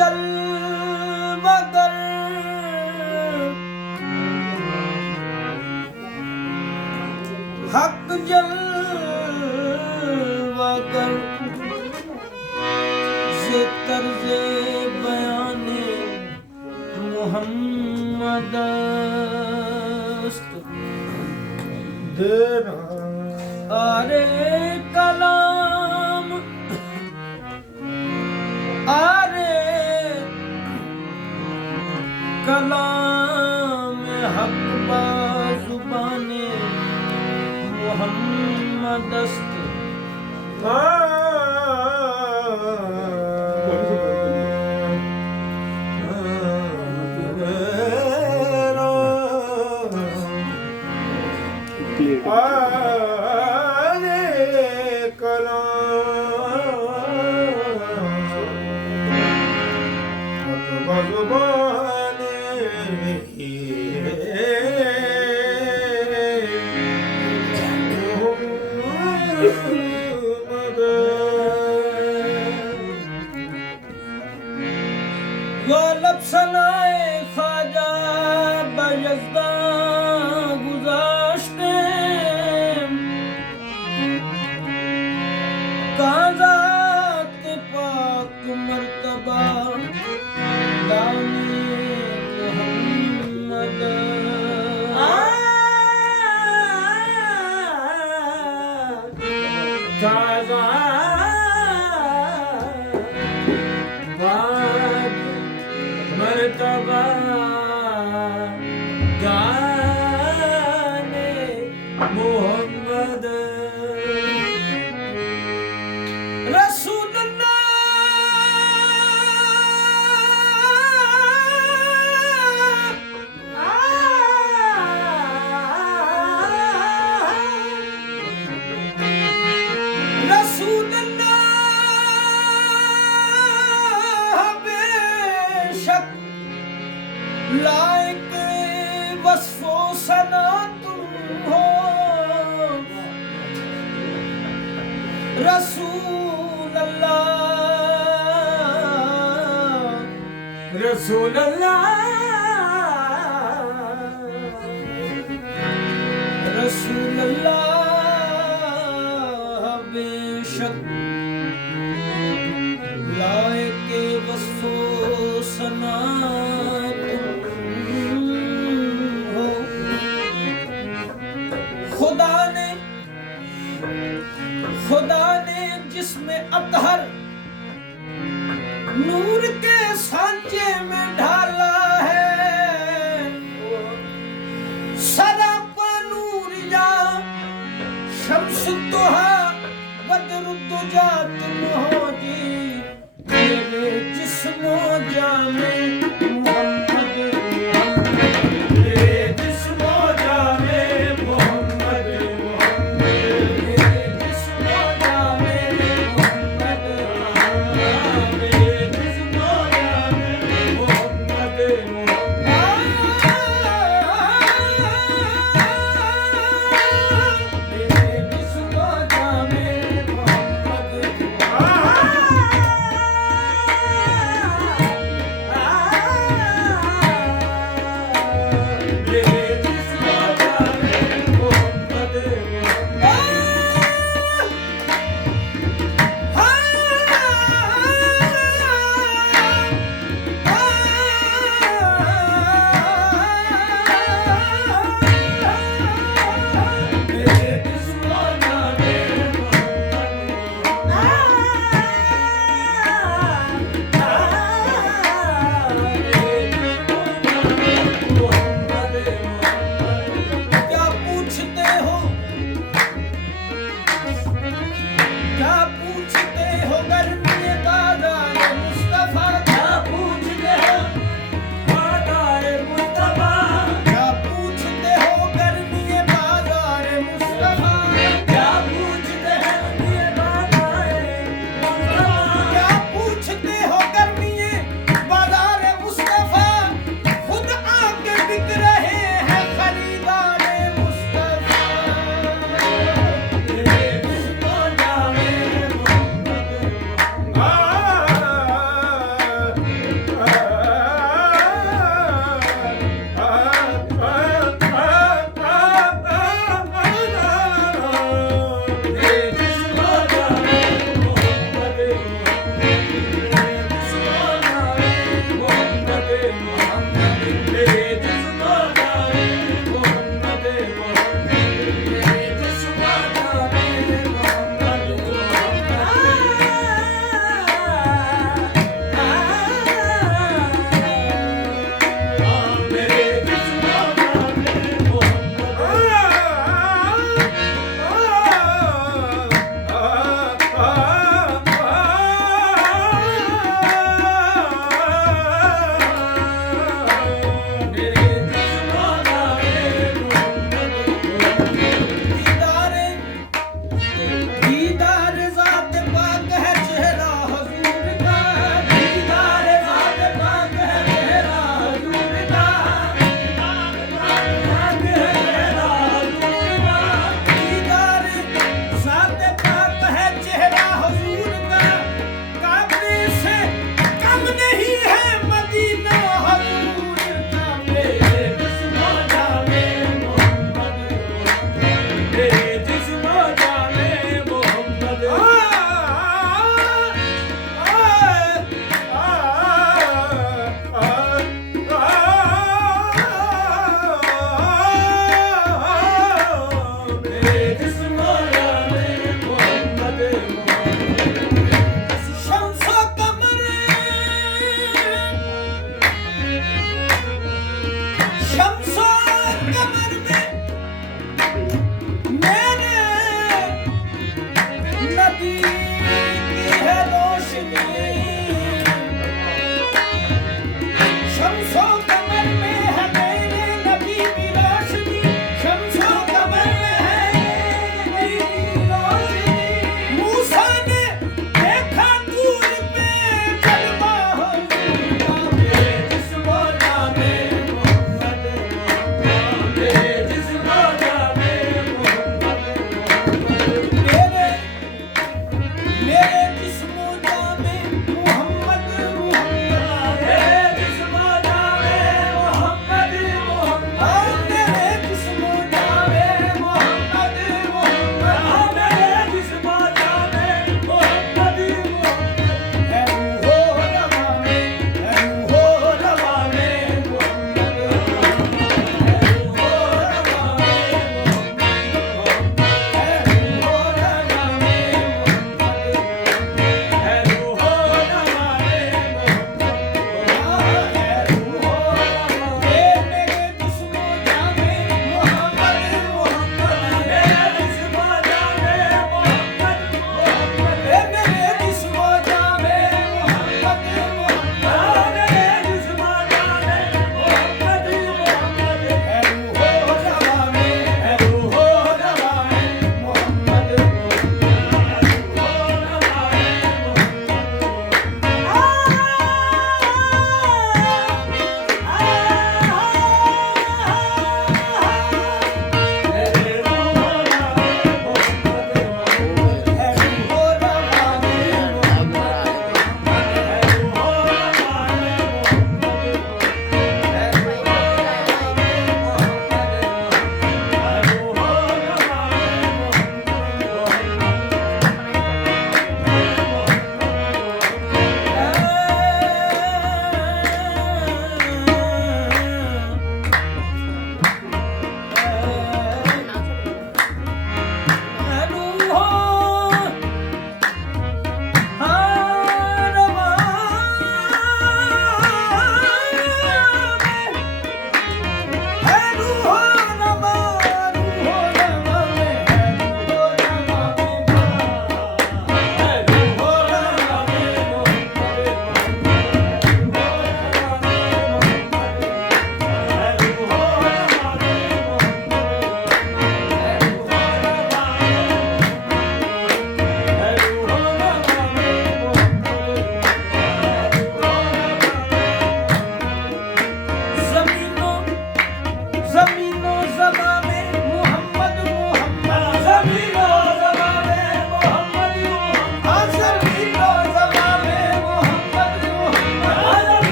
जलवागर हक जलवागर से तर्ज़े बयाने मोहम्मद आरे कलाम आरे कलाम हक बाज़ुबाने मोहम्मद लब सनाए ख्वाजा बयज़्दा गुज़ाश्ते काज़ात पाक मर्तबा दानी मोहम्मद मर्तबा गाने मोहम्मद रसूल रसूल लायक वस्फ़ो सना तुम हो रसूल अल्लाह रसूल अल्लाह रसूल अल्लाह बेशक लायक वस्फ़ो सना खुदा ने जिसमें अतहर नूर के सांचे में ढाला है सरापा नूर या शम्सुद्दुहा बदरुद्दुजा तुम हो जी मेरे जिस्मो जामे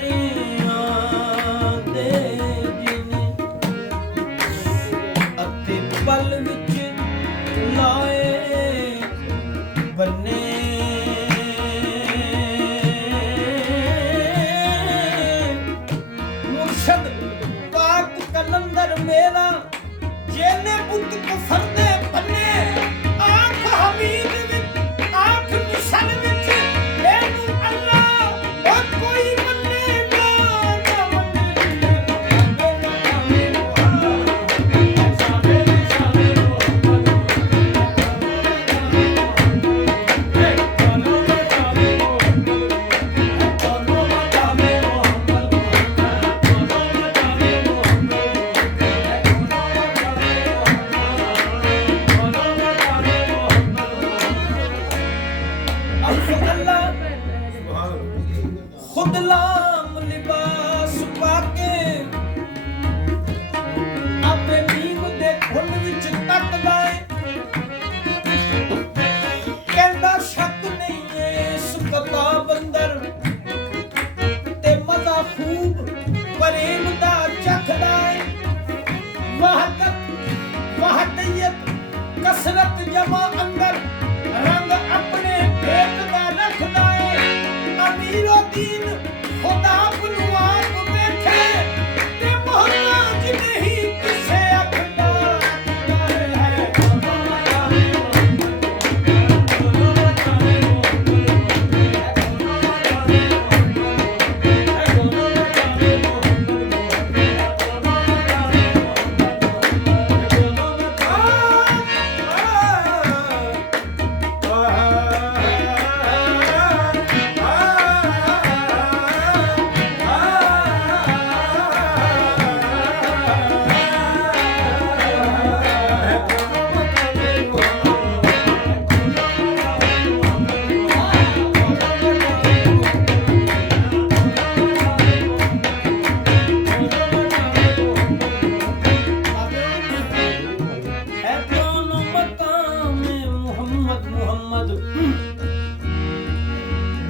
ਦਰਿਆ ਦੇ ਜਿਨੇ ਅਤੇ ਪਲ ਵਿੱਚ ਲਾਏ ਬੰਨੇ ਮੁਰਸ਼ਦ ਪਾਕ ਕਲੰਦਰ ਮੇਰਾ ਜਿਹਨੇ ਬੁੱਤ ਕੋ ਫਰਦੇ ਬੰਨੇ ਆਂਖ ਹਮੀਦ ਵਿੱਚ ਆਂਖ ਨਿਸ਼ਨ ਵਿੱਚ ਇਹਨੂੰ ਅੱਲਾ ਉਹ ਕੋਈ ਮੰਨੇ ਨਾ ਮੰਨੇ खुद लाम लिबास पाके अपने नीम दे खुल विच तकदा है कहंदा शक नहीं है इस किताब अंदर ते मजा खूब प्रेम दा चखदा है वहदत कसरत जमा अंदर रंग अपने भेद दा रखदा है अमीरो दीन खुदा अपनू आप देखे ते मोहताज नहीं किसे अखदा है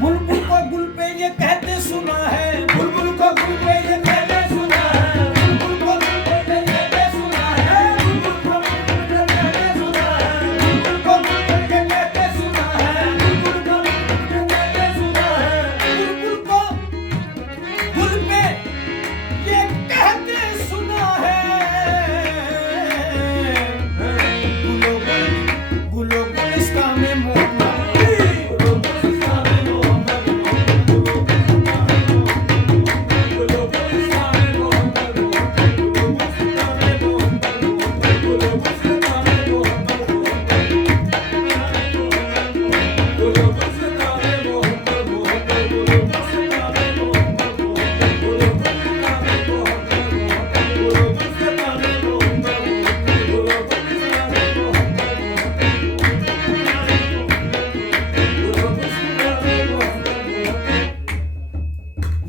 बुलबुल को गुल पे ये कहते सुना है बुलबुल को गुल पे ये कहते सुना है बुलबुल को गुल पे ये कहते सुना है बुलबुल को गुल पे ये कहते सुना है बुलबुल को गुल पे ये कहते सुना है बुलबुल को गुल पे ये कहते सुना है बुलबुल को गुल पे ये कहते सुना है गुलो गुलिस्तान में मोहम्मद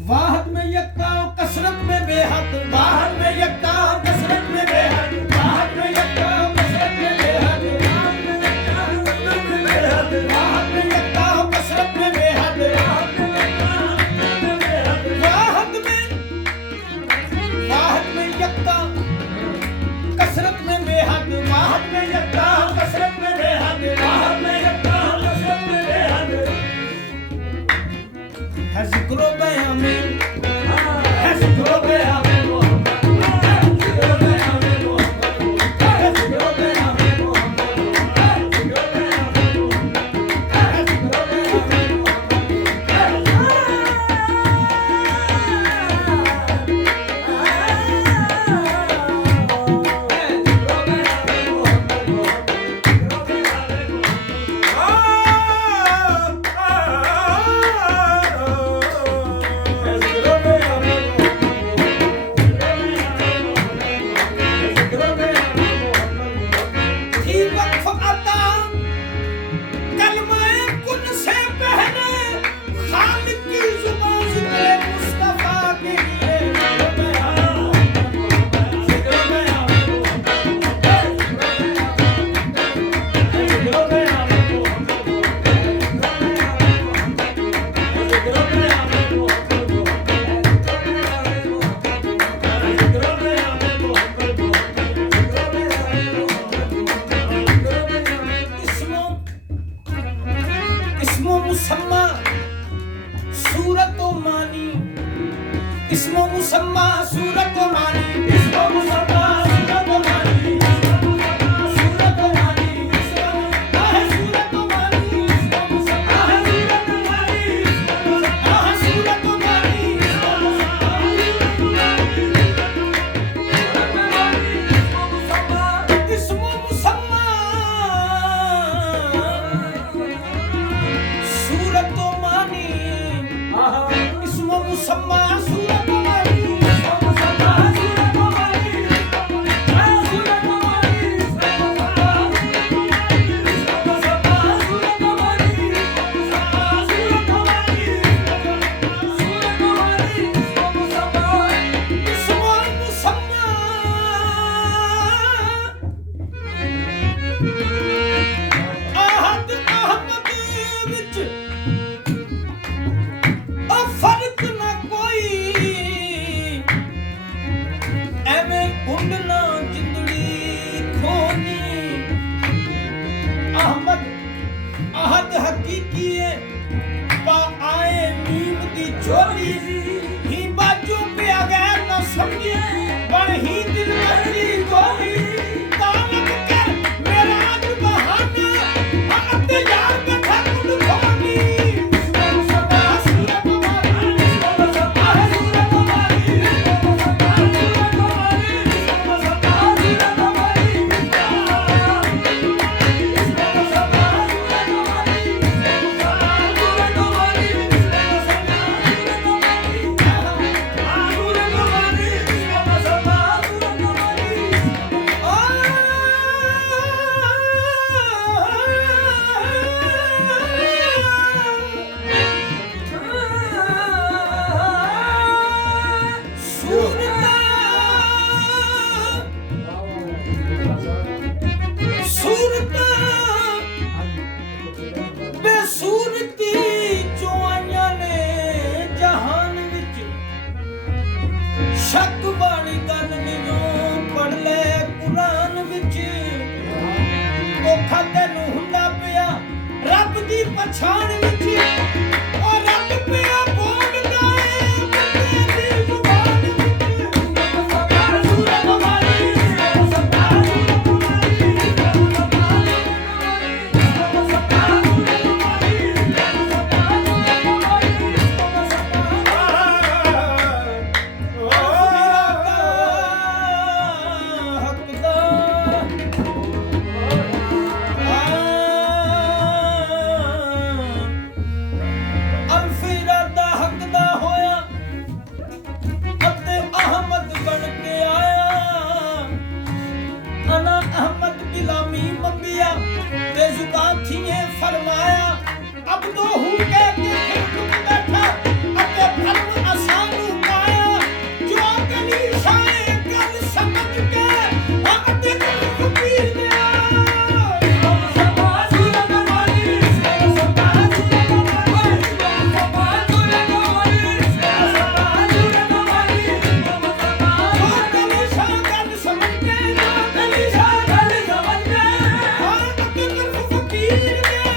वाहद में यक्ता कसरत में बेहद वाहद में यक्ता कसरत में बेहद वाहद में यक्ता कसरत में बेहद वाहद में यक्ता कसरत में बेहद वाहद में यक्ता कसरत में बेहद वाहद में यक्ता कसरत में बेहद वाहद में यक्ता कसरत में बेहद है जिक्रो बयां में है जिक्रो बयां में मोहम्मद मुसम्मा सूरत मानी, इसको मुसम्मा सूरत मानी, सूरत मानी, आह सूरत मानी, इसको मुसम्मा सूरत मानी, आह सूरत मानी, इसको मुसम्मा इसको मुसम्मा सूरत मानी, इसको मुसम्मा सूरत मानी, इसको मुसम्मा सूरत मानी, आह सूरत मानी, इसको मुसम्मा सूरत मानी, इसको मुसम्मा सूरत मानी, सूरत मानी, इसको मुसम्मा इसको मुसम्मा आहद अहमद विच फर्क ना कोई, एवें उंडना जिंदड़ी खोनी, अहमद आहद हकीकी है, पा आए नीम दी चोली, ही बाजू पे अगैर न समझे, पर ही दिल मची गोली, तालब कर मेरा आज बहाना, हम यार बैठा कुल खोनी, इसको मुसम्मा सूरत मानी, इसको मुसम्मा सूरत मानी, इसको मुसम्मा सूरत मानी, इसको मुसम्मा सूरत मानी, इसको मुसम्मा सूरत मानी, बेसूरती जो आईਆਂ ਨੇ ਜਹਾਨ ਵਿੱਚ, ਸ਼ੱਕ ਵਾਲੀ ਗੱਲ ਨਹੀਂ ਪੜ ਲੈ ਕੁਰਾਨ ਵਿੱਚ, ਧੋਖਾ ਤੈਨੂੰ ਹੁੰਦਾ ਪਿਆ ਰੱਬ ਦੀ ਪਛਾਣ ਵਿੱਚ, ਉਹ ਰੱਬ ਪਿਆ ਬੋਲਦਾ ਏ ਬੰਦੇ ਦੀ ਜ਼ੁਬਾਨ ਵਿੱਚ, ਮੁਸੱਬਾ ਸੂਰਤ ਮਾਨੀ, ਮੁਸੱਬਾ ਸੂਰਤ ਮਾਨੀ, ਮੁਸੱਬਾ ਅਲਫੀਰਾ ਦਾ ਹੱਕ ਦਾ ਹੋਇਆ ਅਤੇ ਅਹਮਦ ਬਣ ਕੇ ਆਇਆ, ਅਨਾ ਅਹਮਦ ਗੁਲਾਮੀ ਮੰਗਿਆ ਤੇ ਜ਼ੁਬਾਨ ਥੀਏ ਫਰਮਾਇਆ, ਅਬ ਤੋ ਹੂ ਕਹਿ ਕੇ ਫਿਰ ਚੁੱਪ ਬੈਠਾ ਅਤੇ ਫਰਮ ਅਸਾਨੂੰ ਪਾਇਆ, ਜੋ ਕਲੀ ਸ਼ਾਏ ਗੱਲ ਸਮਝ ਕੇ ਅਤੇ ਫਕੀਰ ਗਿਆ, इसको मुसम्मा सूरत मानी, इसको मुसम्मा सूरत मानी, इसको मुसम्मा सूरत मानी, इसको मुसम्मा सूरत मानी, इसको मुसम्मा कली शाह गल समझ के, कली शाह गल समझ के, और अपने तरफ फकीर गया,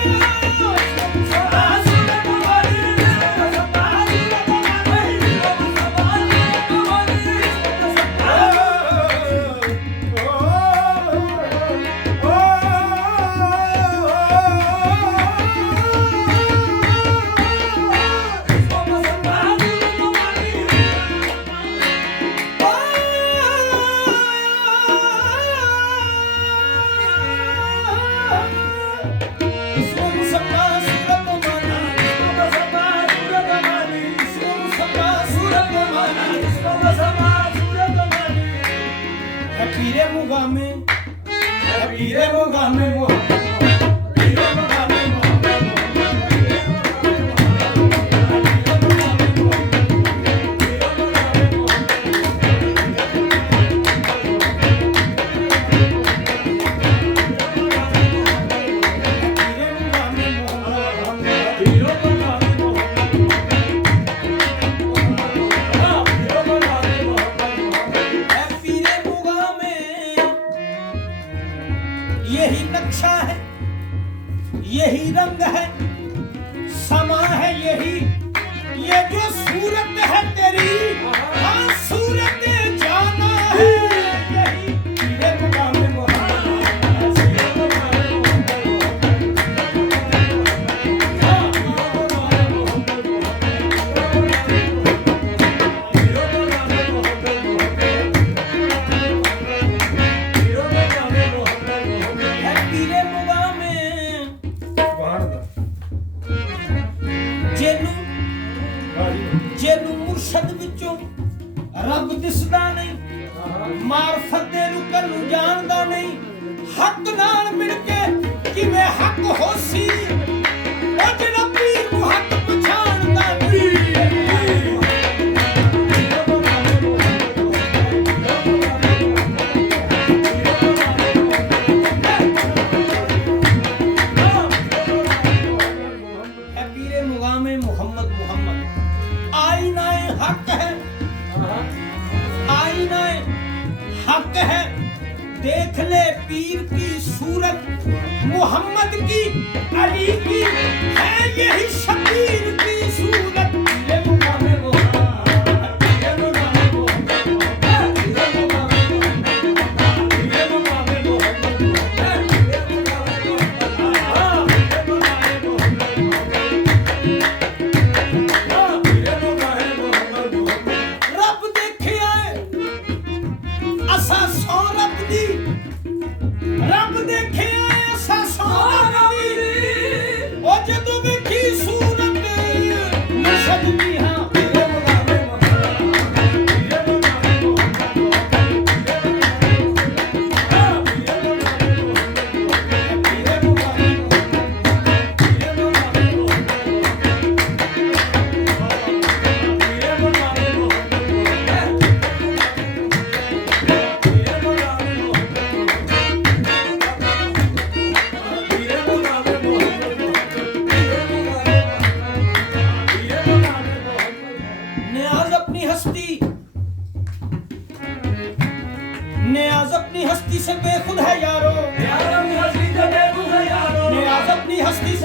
इसको मुसम्मा सूरत मानी, इसको मुसम्मा सूरत मानी, इसको मुसम्मा सूरत मानी, इसको पीरे मुगामे पीरे मुगामे पीरे मुगामे यही नक्शा है, यही रंग है, समा है यही, ये जो सूरत है तेरी, हाँ ਵਹਿਸ਼ਤ ਵਿੱਚੋਂ ਰੱਬ ਦਿਸਦਾ ਨਹੀਂ ਮਾਰਫਤ ਦੇ ਰੁਕਣ ਨੂੰ ਜਾਣਦਾ ਨਹੀਂ ਹੱਕ ਨਾਲ ਮਿਲ ਕੇ ਕਿਵੇਂ ਹੱਕ ਹੋਸੀ ਉਹ ਜਿਹੜਾ ਪੀਰ ਨੂੰ ਹੱਕ ਪਛਾਣਦਾ ਨਹੀਂ हक है देख ले पीर की सूरत मोहम्मद की अली की है यही शबीर की सूरत ये मुकामे मोहम्मद ये मुकामे मोहम्मद ये मुकामे मोहम्मद ये मुकामे मोहम्मद ये मुकामे मोहम्मद रब देखिया असा सौ रब दी रब देखिया असा सौ रब दी ओ जदों वेखी सूरत मैं सजदी हां ये मुकामे मोहम्मद ये मुकामे मोहम्मद ये मुकामे मोहम्मद ये मुकामे न्याज अपनी हस्ती से बेखुद है यारो न्याज अपनी हस्ती